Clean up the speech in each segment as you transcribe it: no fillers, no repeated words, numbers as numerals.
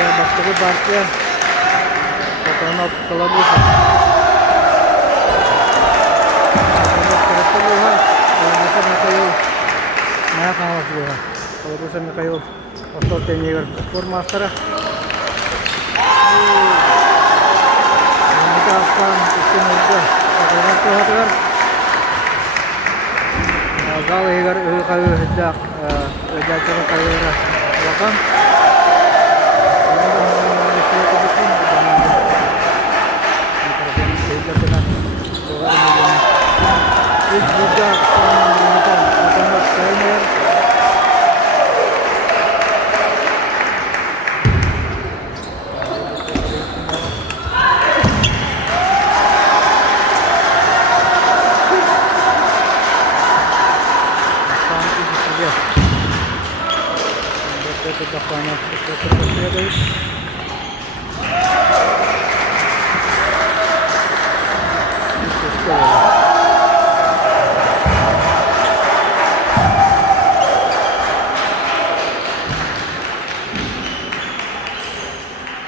Başka bir partiye fotoğraf kalabalık. Kalau bosan na kayo, pastor 10 year score master. Kita akan istimewa. Kalau tu hadir, kalau higar kayu hijak, hijak cara kayu lah. Belakang.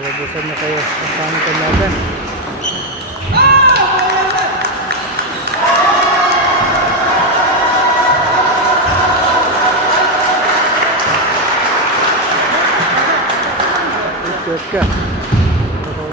Kalau bosan na kayo, kasama ka natin. Ikut ka. Kalau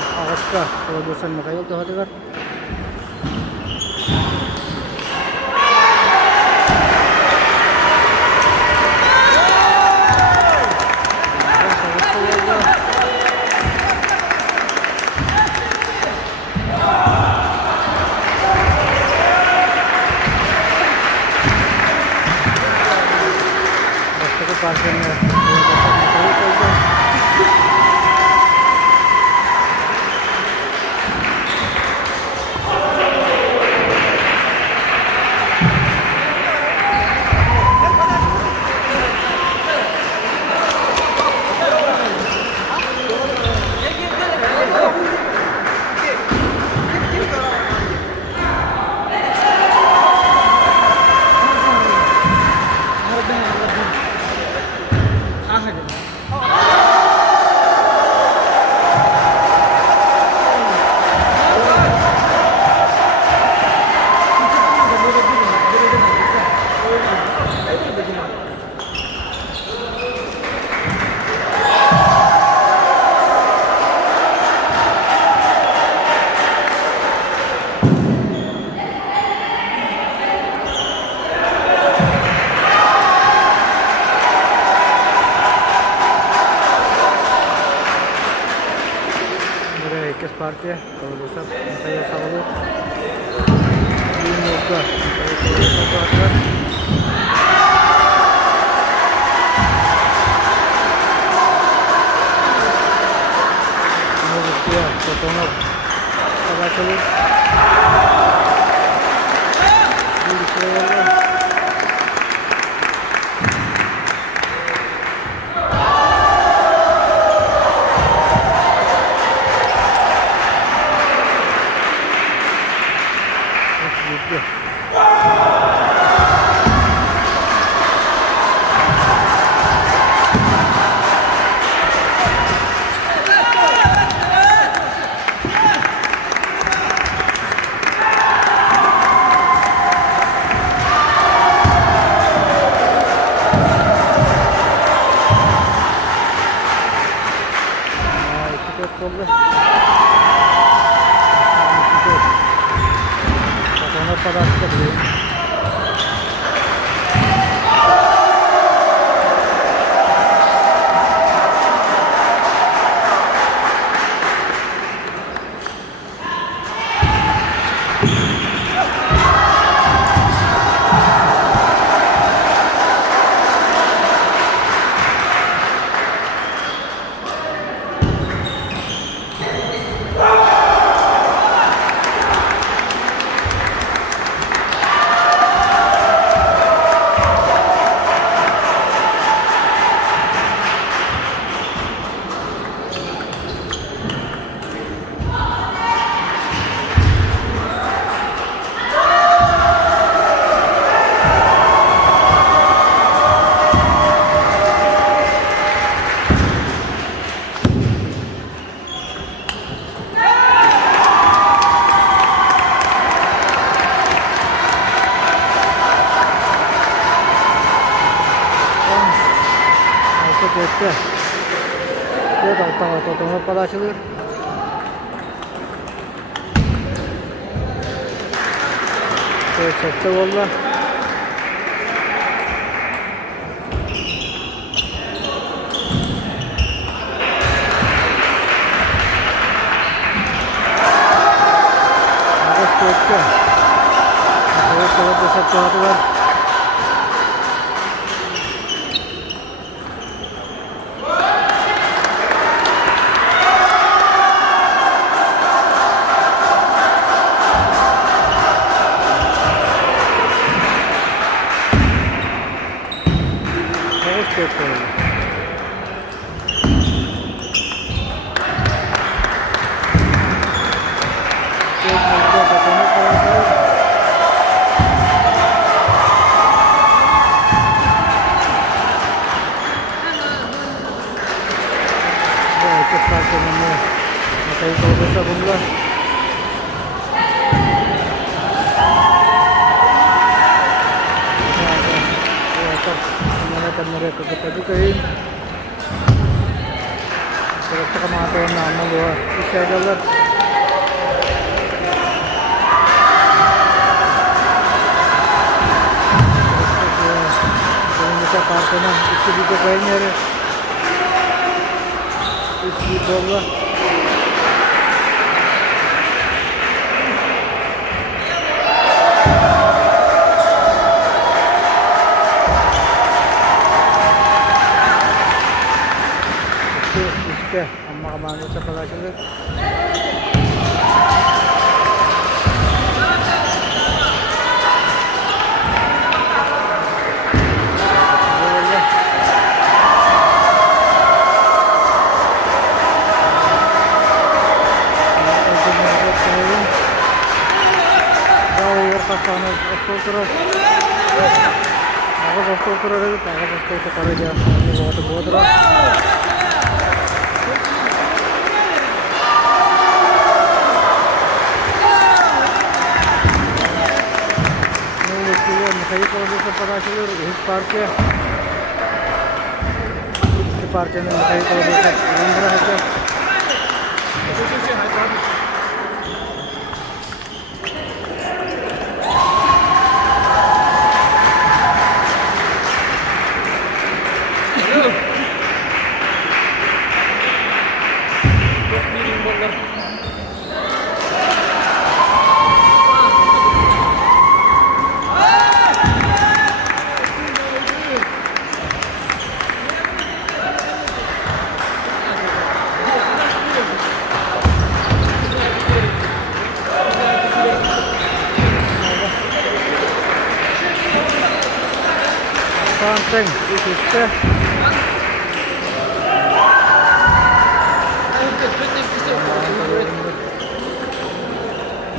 bosan na kayo, kalau bosan na kayo, hadir. Basta parking na. Tutungo pagkasalit etti. Diğer taraftan tutungo paylaşılır. Çekti valla. Mereka kita-gitahin. Diretso ka mga tayo na mga isyagalar. Kung isa parte na, ito dito kayo niya rin. Ito dito ba? Oke, amma kamanit sa pagkasulit. Kayı kovalıyorsa paylaşılır, hiç parça. İki parçanın kayı kovalıyorsa bırakacak. something. This is the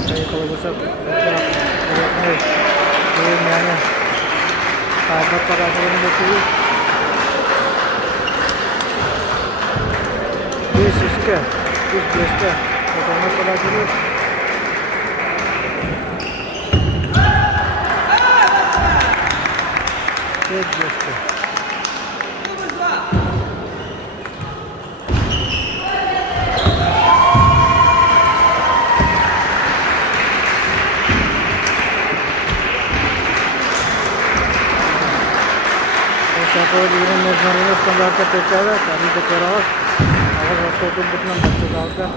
kayo kalau besar ini sahabat para ini betul. This is the pertama pada dulu. Just Satu di mana sebenarnya standar tercapai kami bergerak agar waktu itu benar betul.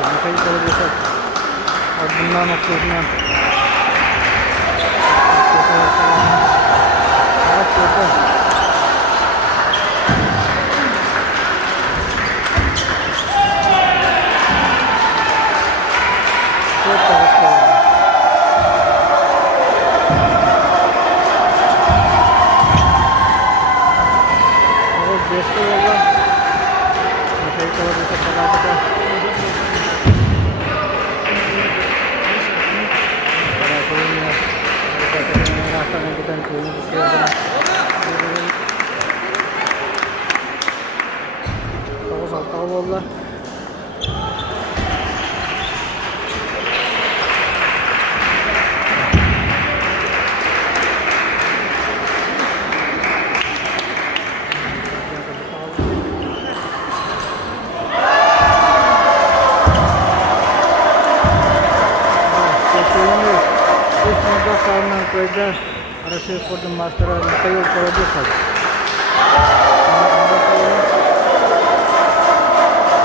Makanya kalau bisa benar maksudnya. Wallah. Karena kerja harus for the master and kayo producer.